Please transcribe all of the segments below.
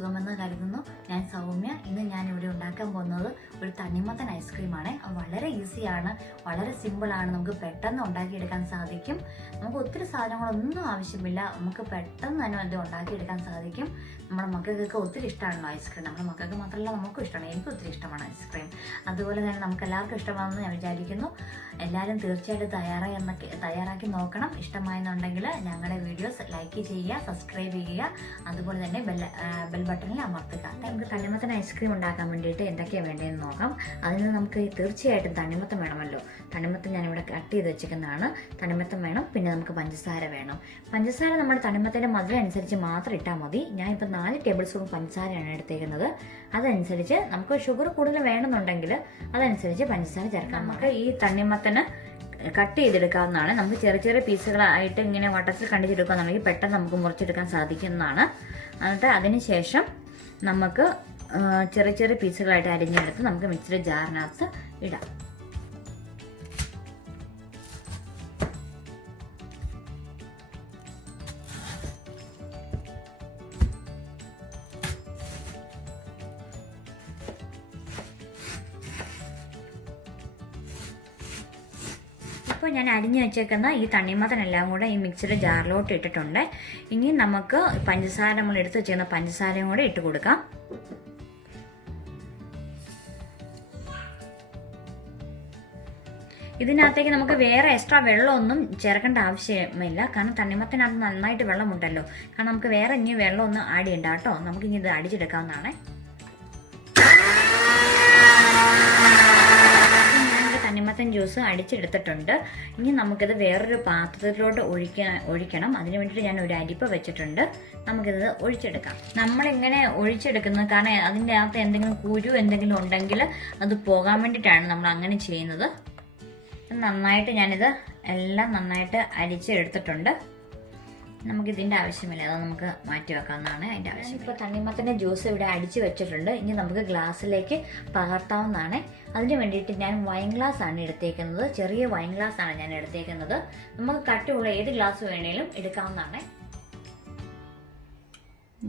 സുഖമെന്ന് കരുതുന്നു. ഞാൻ സൗമ്യ. ഇന്ന് ഞാൻ ഇവിടെ ഉണ്ടാക്കാൻ പോകുന്നത് ഒരു തണ്ണിമത്തൻ ഐസ്ക്രീമാണ്. വളരെ ഈസിയാണ്, വളരെ സിമ്പിളാണ്. നമുക്ക് പെട്ടെന്ന് ഉണ്ടാക്കിയെടുക്കാൻ സാധിക്കും. നമുക്ക് ഒത്തിരി സാധനങ്ങളൊന്നും ആവശ്യമില്ല. നമുക്ക് പെട്ടെന്ന് തന്നെ ഇത് ഉണ്ടാക്കിയെടുക്കാൻ സാധിക്കും. നമ്മുടെ മക്കൾക്കൊക്കെ ഒത്തിരി ഇഷ്ടമാണല്ലോ ഐസ്ക്രീം. നമ്മുടെ മക്കൾക്ക് മാത്രമല്ല നമുക്കും ഇഷ്ടമാണ്. എനിക്കും ഒത്തിരി ഇഷ്ടമാണ് ഐസ്ക്രീം. അതുപോലെ തന്നെ നമുക്ക് എല്ലാവർക്കും ഇഷ്ടമാണെന്ന് ഞാൻ വിചാരിക്കുന്നു. എല്ലാവരും തീർച്ചയായിട്ടും തയ്യാറാക്കി നോക്കണം. ഇഷ്ടമായെന്നുണ്ടെങ്കിൽ ഞങ്ങളുടെ വീഡിയോസ് ലൈക്ക് ചെയ്യുക, സബ്സ്ക്രൈബ് ചെയ്യുക, അതുപോലെ തന്നെ ബെൽ ബട്ടണിൽ അമർത്തുക. നമുക്ക് തണ്ണിമത്തൻ ഐസ്ക്രീം ഉണ്ടാക്കാൻ വേണ്ടിയിട്ട് എന്തൊക്കെയാണ് വേണ്ടതെന്ന് നോക്കാം. അതിന് നമുക്ക് തീർച്ചയായിട്ടും തണ്ണിമത്തൻ വേണമല്ലോ. തണ്ണിമത്തൻ ഞാനിവിടെ കട്ട് ചെയ്ത് വെച്ചിരിക്കുന്നതാണ്. തണ്ണിമത്തൻ വേണം. പിന്നെ നമുക്ക് പഞ്ചസാര വേണം. പഞ്ചസാര നമ്മുടെ തണ്ണിമത്തൻ്റെ മധുരം അനുസരിച്ച് മാത്രം ഇട്ടാൽ മതി. ഞാനിപ്പോൾ 4 ടേബിൾ സ്പൂൺ പഞ്ചസാരയാണ് എടുത്തേക്കുന്നത്. അതനുസരിച്ച് നമുക്ക് ഷുഗർ കൂടുതൽ വേണമെന്നുണ്ടെങ്കിൽ അതനുസരിച്ച് പഞ്ചസാര ചേർക്കാം. നമുക്ക് ഈ തണ്ണിമത്തന് കട്ട് ചെയ്തെടുക്കാവുന്നതാണ്. നമുക്ക് ചെറിയ ചെറിയ പീസുകളായിട്ട് ഇങ്ങനെ വട്ടത്തിൽ കണ്ടിച്ചെടുക്കുകയാണെന്നുണ്ടെങ്കിൽ പെട്ടെന്ന് നമുക്ക് മുറിച്ചെടുക്കാൻ സാധിക്കുന്നതാണ്. എന്നിട്ട് അതിനുശേഷം നമുക്ക് ചെറിയ ചെറിയ പീസുകളായിട്ട് അരിഞ്ഞെടുത്ത് നമുക്ക് മിക്സിയുടെ ജാറിനകത്ത് ഇടാം. ഇപ്പോൾ ഞാൻ അരിഞ്ഞു വെച്ചേക്കുന്ന ഈ തണ്ണിമത്തനെല്ലാം കൂടെ ഈ മിക്സിയുടെ ജാറിലോട്ട് ഇട്ടിട്ടുണ്ട്. ഇനി നമുക്ക് പഞ്ചസാര നമ്മൾ എടുത്ത് വെച്ചിരുന്ന പഞ്ചസാരയും കൂടെ ഇട്ട് കൊടുക്കാം. ഇതിനകത്തേക്ക് നമുക്ക് വേറെ എക്സ്ട്രാ വെള്ളമൊന്നും ചേർക്കേണ്ട ആവശ്യമില്ല. കാരണം തണ്ണിമത്തനകത്ത് നന്നായിട്ട് വെള്ളമുണ്ടല്ലോ. കാരണം നമുക്ക് വേറെ ഇനി വെള്ളമൊന്നും ആഡ് ചെയ്യണ്ട കേട്ടോ. നമുക്ക് ഇനി ഇത് അടിച്ചെടുക്കാവുന്നതാണ്. തണ്ണിമത്തൻ ജ്യൂസ് അടിച്ചെടുത്തിട്ടുണ്ട്. ഇനി നമുക്കിത് വേറൊരു പാത്രത്തിലോട്ട് ഒഴിക്കണം. അതിന് വേണ്ടിയിട്ട് ഞാൻ ഒരു അരിപ്പ വെച്ചിട്ടുണ്ട്. നമുക്കിത് ഒഴിച്ചെടുക്കാം. നമ്മളിങ്ങനെ ഒഴിച്ചെടുക്കുന്നത് കാരണം അതിൻ്റെ അകത്ത് എന്തെങ്കിലും കുരു എന്തെങ്കിലും ഉണ്ടെങ്കിൽ അത് പോകാൻ വേണ്ടിയിട്ടാണ് നമ്മൾ അങ്ങനെ ചെയ്യുന്നത്. നന്നായിട്ട് ഞാനിത് എല്ലാം നന്നായിട്ട് അരിച്ചെടുത്തിട്ടുണ്ട്. നമുക്കിതിൻ്റെ ആവശ്യമില്ല, അത് നമുക്ക് മാറ്റി വെക്കാവുന്നതാണ്. അതിൻ്റെ ആവശ്യം. ഇപ്പോൾ തണ്ണിമത്തൻ്റെ ജ്യൂസ് ഇവിടെ അടിച്ച് വെച്ചിട്ടുണ്ട്. ഇനി നമുക്ക് ഗ്ലാസ്സിലേക്ക് പകർത്താവുന്നതാണ്. അതിന് വേണ്ടിയിട്ട് ഞാൻ വൈൻ ഗ്ലാസ് ആണ് എടുത്തേക്കുന്നത്. ചെറിയ വൈൻ ഗ്ലാസ് ആണ് ഞാൻ എടുത്തേക്കുന്നത്. നമുക്ക് കട്ടിയുള്ള ഏത് ഗ്ലാസ് വേണേലും എടുക്കാവുന്നതാണ്.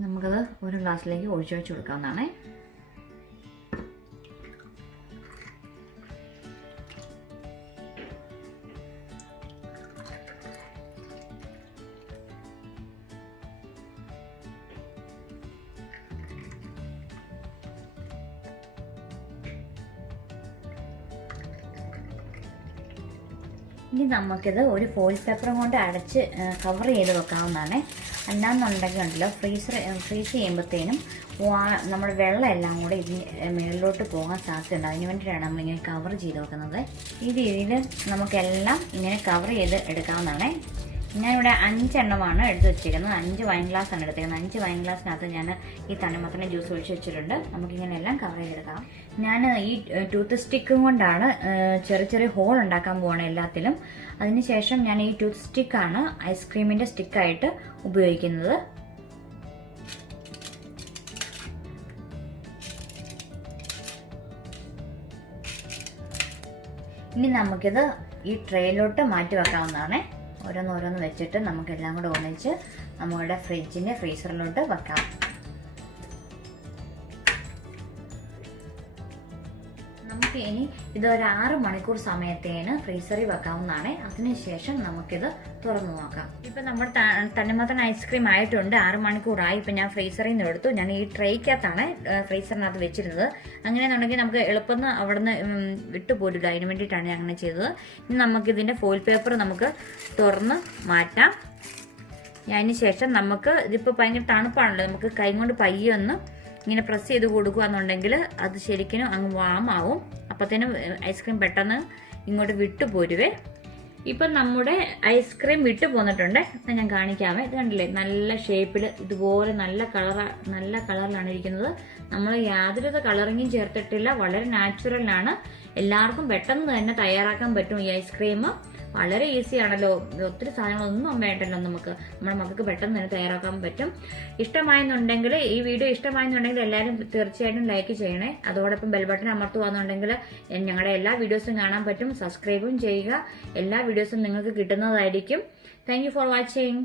നമുക്കത് ഒരു ഗ്ലാസ്സിലേക്ക് ഒഴിച്ചു വെച്ച് കൊടുക്കാവുന്നതാണ്. ഇനി നമുക്കിത് ഒരു ഫോയിൽ പേപ്പറും കൊണ്ട് അടച്ച് കവർ ചെയ്ത് വെക്കാവുന്നതാണ്. അല്ലാന്നുണ്ടെങ്കിൽ ഉണ്ടല്ലോ ഫ്രീസ് ചെയ്യുമ്പോഴത്തേനും നമ്മുടെ വെള്ളം എല്ലാം കൂടെ ഇതിന് മുകളിലോട്ട് പോകാൻ സാധ്യതയുണ്ട്. അതിന് വേണ്ടിയിട്ടാണ് നമ്മളിങ്ങനെ കവർ ചെയ്ത് വെക്കുന്നത്. ഈ രീതിയിൽ നമുക്കെല്ലാം ഇങ്ങനെ കവർ ചെയ്ത് എടുക്കാവുന്നതാണ്. ഞാനിവിടെ 5 എണ്ണമാണ് എടുത്ത് വെച്ചിരിക്കുന്നത്. 5 വൈൻ ഗ്ലാസ് ആണ് എടുത്തേക്കുന്നത്. 5 വൈൻ ഗ്ലാസ്സിനകത്ത് ഞാൻ ഈ തണ്ണിമത്തൻ്റെ ജ്യൂസ് ഒഴിച്ച് വെച്ചിട്ടുണ്ട്. നമുക്കിങ്ങനെ എല്ലാം കവർ ചെയ്തെടുക്കാം. ഞാൻ ഈ ടൂത്ത് സ്റ്റിക്കും കൊണ്ടാണ് ചെറിയ ചെറിയ ഹോൾ ഉണ്ടാക്കാൻ പോവാണ് എല്ലാത്തിലും. അതിനുശേഷം ഞാൻ ഈ ടൂത്ത് സ്റ്റിക്കാണ് ഐസ്ക്രീമിൻ്റെ സ്റ്റിക്കായിട്ട് ഉപയോഗിക്കുന്നത്. ഇനി നമുക്കിത് ഈ ട്രേയിലോട്ട് മാറ്റി വെക്കാവുന്നതാണ്. ഓരോന്നോരോന്ന് വെച്ചിട്ട് നമുക്കെല്ലാം കൂടെ ഒന്നിച്ച് നമ്മുടെ ഫ്രീസറിലോട്ട് വെക്കാം. നമുക്ക് ഇനി ഇതൊരു 6 മണിക്കൂർ സമയത്തേന് ഫ്രീസറിൽ വെക്കാവുന്നതാണ്. അതിനുശേഷം നമുക്കിത് തുറന്നു നോക്കാം. ഇപ്പം നമ്മുടെ തണ്ണിമത്തൻ ഐസ്ക്രീം ആയിട്ടുണ്ട്. 6 മണിക്കൂറായി. ഇപ്പം ഞാൻ ഫ്രീസറിൽ നിന്ന് എടുത്തു. ഞാൻ ഈ ട്രേക്കകത്താണ് ഫ്രീസറിനകത്ത് വെച്ചിരുന്നത്. അങ്ങനെയാണെന്നുണ്ടെങ്കിൽ നമുക്ക് എളുപ്പം അവിടുന്ന് വിട്ടുപോരില്ല. അതിന് വേണ്ടിയിട്ടാണ് ഞാൻ അങ്ങനെ ചെയ്തത്. ഇനി നമുക്കിതിൻ്റെ ഫോയിൽ പേപ്പർ നമുക്ക് തുറന്ന് മാറ്റാം. അതിന് ശേഷം നമുക്ക് ഇതിപ്പോൾ ഭയങ്കര തണുപ്പാണല്ലോ. നമുക്ക് കൈ കൊണ്ട് പയ്യെ ഒന്ന് ഇങ്ങനെ പ്രസ് ചെയ്ത് കൊടുക്കുകയെന്നുണ്ടെങ്കിൽ അത് ശരിക്കും അങ്ങ് വാമാവും. അപ്പോഴത്തേനും ഐസ്ക്രീം പെട്ടെന്ന് ഇങ്ങോട്ട് വിട്ടുപോരുവേ. ഇപ്പം നമ്മുടെ ഐസ്ക്രീം വിട്ടു പോന്നിട്ടുണ്ട്. ഞാൻ കാണിക്കാമേ. ഇത് കണ്ടില്ലേ, നല്ല ഷേപ്പിൽ ഇതുപോലെ നല്ല കളറിലാണ് ഇരിക്കുന്നത്. നമ്മൾ യാതൊരുവിധ കളറിങ്ങും ചേർത്തിട്ടില്ല. വളരെ നാച്ചുറലാണ്. എല്ലാവർക്കും പെട്ടെന്ന് തന്നെ തയ്യാറാക്കാൻ പറ്റും ഈ ഐസ്ക്രീം. വളരെ ഈസി ആണല്ലോ. ഒത്തിരി സാധനങ്ങളൊന്നും വേണ്ടല്ലോ. നമ്മുടെ മക്കൾക്ക് പെട്ടെന്ന് തന്നെ തയ്യാറാക്കാൻ പറ്റും. ഇഷ്ടമായെന്നുണ്ടെങ്കിൽ ഈ വീഡിയോ ഇഷ്ടമായെന്നുണ്ടെങ്കിൽ എല്ലാവരും തീർച്ചയായിട്ടും ലൈക്ക് ചെയ്യണേ. അതോടൊപ്പം ബെൽ ബട്ടൺ അമർത്തുകയെന്നുണ്ടെങ്കിൽ ഞങ്ങളുടെ എല്ലാ വീഡിയോസും കാണാൻ പറ്റും. സബ്സ്ക്രൈബും ചെയ്യുക. എല്ലാ വീഡിയോസും നിങ്ങൾക്ക് കിട്ടുന്നതായിരിക്കും. Thank you for watching.